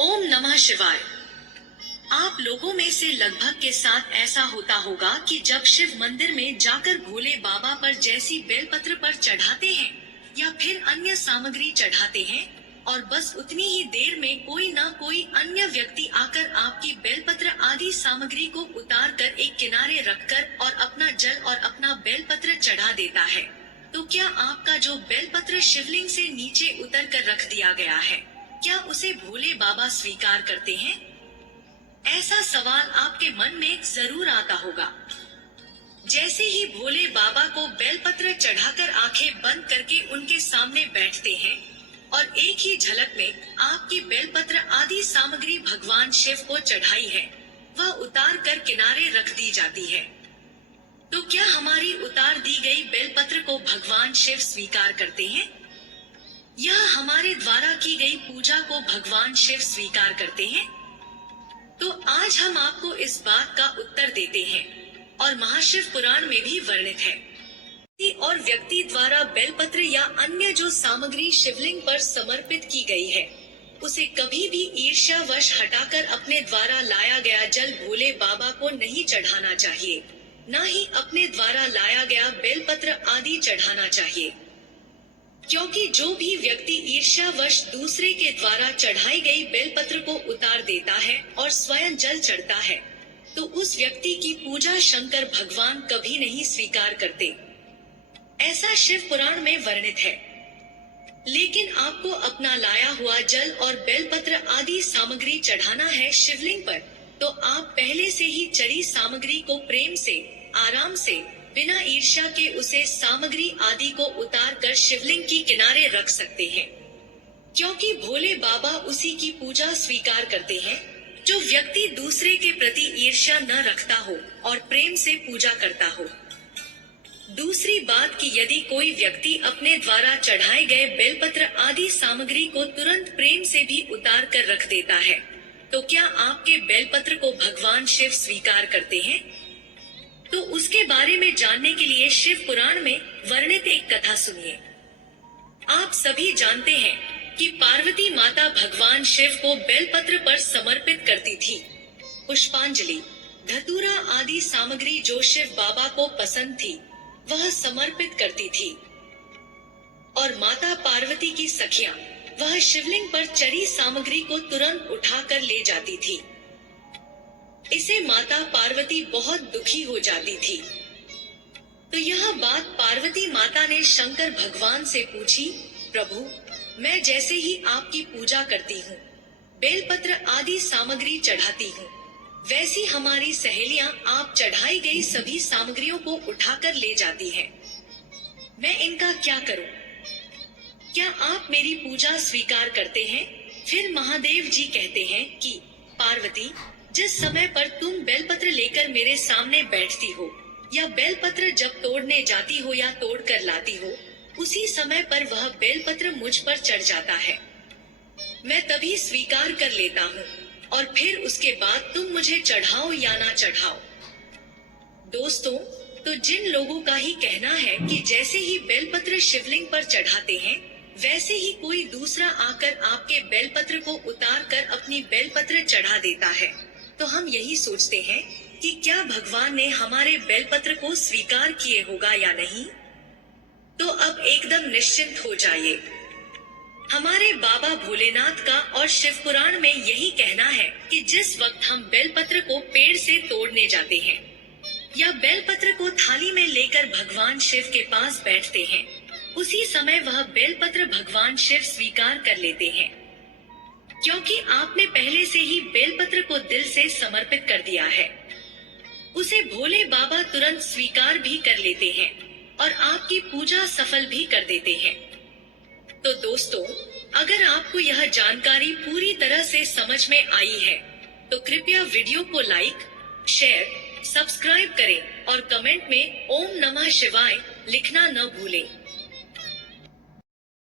ओम नमः शिवाय। आप लोगों में से लगभग के साथ ऐसा होता होगा कि जब शिव मंदिर में जाकर भोले बाबा पर जैसी बेलपत्र पर चढ़ाते हैं या फिर अन्य सामग्री चढ़ाते हैं और बस उतनी ही देर में कोई न कोई अन्य व्यक्ति आकर आपकी बेलपत्र आदि सामग्री को उतार कर एक किनारे रखकर और अपना जल और अपना बेलपत्र चढ़ा देता है, तो क्या आपका जो बेलपत्र शिवलिंग से नीचे उतर कर रख दिया गया है, क्या उसे भोले बाबा स्वीकार करते हैं? ऐसा सवाल आपके मन में जरूर आता होगा। जैसे ही भोले बाबा को बेलपत्र चढ़ाकर आंखें बंद करके उनके सामने बैठते हैं और एक ही झलक में आपकी बेलपत्र आदि सामग्री भगवान शिव को चढ़ाई है, वह उतार कर किनारे रख दी जाती है, तो क्या हमारी उतार दी गई बेलपत्र को भगवान शिव स्वीकार करते हैं? यह हमारे द्वारा की गई पूजा को भगवान शिव स्वीकार करते हैं? तो आज हम आपको इस बात का उत्तर देते हैं और महाशिव पुराण में भी वर्णित है। और व्यक्ति द्वारा बेलपत्र या अन्य जो सामग्री शिवलिंग पर समर्पित की गई है, उसे कभी भी ईर्ष्यावश हटाकर अपने द्वारा लाया गया जल भोले बाबा को नहीं चढ़ाना चाहिए, न ही अपने द्वारा लाया गया बेलपत्र आदि चढ़ाना चाहिए, क्योंकि जो भी व्यक्ति ईर्ष्यावश दूसरे के द्वारा चढ़ाई गई बेलपत्र को उतार देता है और स्वयं जल चढ़ता है, तो उस व्यक्ति की पूजा शंकर भगवान कभी नहीं स्वीकार करते। ऐसा शिव पुराण में वर्णित है। लेकिन आपको अपना लाया हुआ जल और बेलपत्र आदि सामग्री चढ़ाना है शिवलिंग पर, तो आप पहले से ही चढ़ी सामग्री को प्रेम से, आराम से, बिना ईर्ष्या के उसे सामग्री आदि को उतार कर शिवलिंग की किनारे रख सकते हैं, क्योंकि भोले बाबा उसी की पूजा स्वीकार करते हैं जो व्यक्ति दूसरे के प्रति ईर्ष्या न रखता हो और प्रेम से पूजा करता हो। दूसरी बात कि यदि कोई व्यक्ति अपने द्वारा चढ़ाए गए बेलपत्र आदि सामग्री को तुरंत प्रेम से भी उतार कर रख देता है, तो क्या आपके बेलपत्र को भगवान शिव स्वीकार करते हैं? तो उसके बारे में जानने के लिए शिव पुराण में वर्णित एक कथा सुनिए। आप सभी जानते हैं कि पार्वती माता भगवान शिव को बेलपत्र पर समर्पित करती थी। पुष्पांजलि, धतूरा आदि सामग्री जो शिव बाबा को पसंद थी, वह समर्पित करती थी। और माता पार्वती की सखियां वह शिवलिंग पर चढ़ी सामग्री को तुरंत उठाकर ले जाती थी। इसे माता पार्वती बहुत दुखी हो जाती थी। तो यह बात पार्वती माता ने शंकर भगवान से पूछी, प्रभु, मैं जैसे ही आपकी पूजा करती हूँ, बेलपत्र आदि सामग्री चढ़ाती हूँ, वैसी हमारी सहेलियां आप चढ़ाई गई सभी सामग्रियों को उठाकर ले जाती हैं। मैं इनका क्या करूँ? क्या आप मेरी पूजा स्वीकार करते हैं? फिर महादेव जी कहते हैं कि पार्वती, जिस समय पर तुम बेलपत्र लेकर मेरे सामने बैठती हो या बेलपत्र जब तोड़ने जाती हो या तोड़ कर लाती हो, उसी समय पर वह बेलपत्र मुझ पर चढ़ जाता है। मैं तभी स्वीकार कर लेता हूँ और फिर उसके बाद तुम मुझे चढ़ाओ या ना चढ़ाओ। दोस्तों, तो जिन लोगों का ही कहना है कि जैसे ही बेलपत्र शिवलिंग पर चढ़ाते हैं, वैसे ही कोई दूसरा आकर आपके बेलपत्र को उतार कर अपनी बेलपत्र चढ़ा देता है, तो हम यही सोचते हैं कि क्या भगवान ने हमारे बेलपत्र को स्वीकार किए होगा या नहीं। तो अब एकदम निश्चिंत हो जाइए। हमारे बाबा भोलेनाथ का और शिव पुराण में यही कहना है कि जिस वक्त हम बेलपत्र को पेड़ से तोड़ने जाते हैं या बेलपत्र को थाली में लेकर भगवान शिव के पास बैठते हैं, उसी समय वह बेलपत्र भगवान शिव स्वीकार कर लेते हैं, क्योंकि आपने पहले से ही बेलपत्र को दिल से समर्पित कर दिया है। उसे भोले बाबा तुरंत स्वीकार भी कर लेते हैं और आपकी पूजा सफल भी कर देते हैं। तो दोस्तों, अगर आपको यह जानकारी पूरी तरह से समझ में आई है, तो कृपया वीडियो को लाइक, शेयर, सब्सक्राइब करें और कमेंट में ओम नमः शिवाय लिखना न भूलें।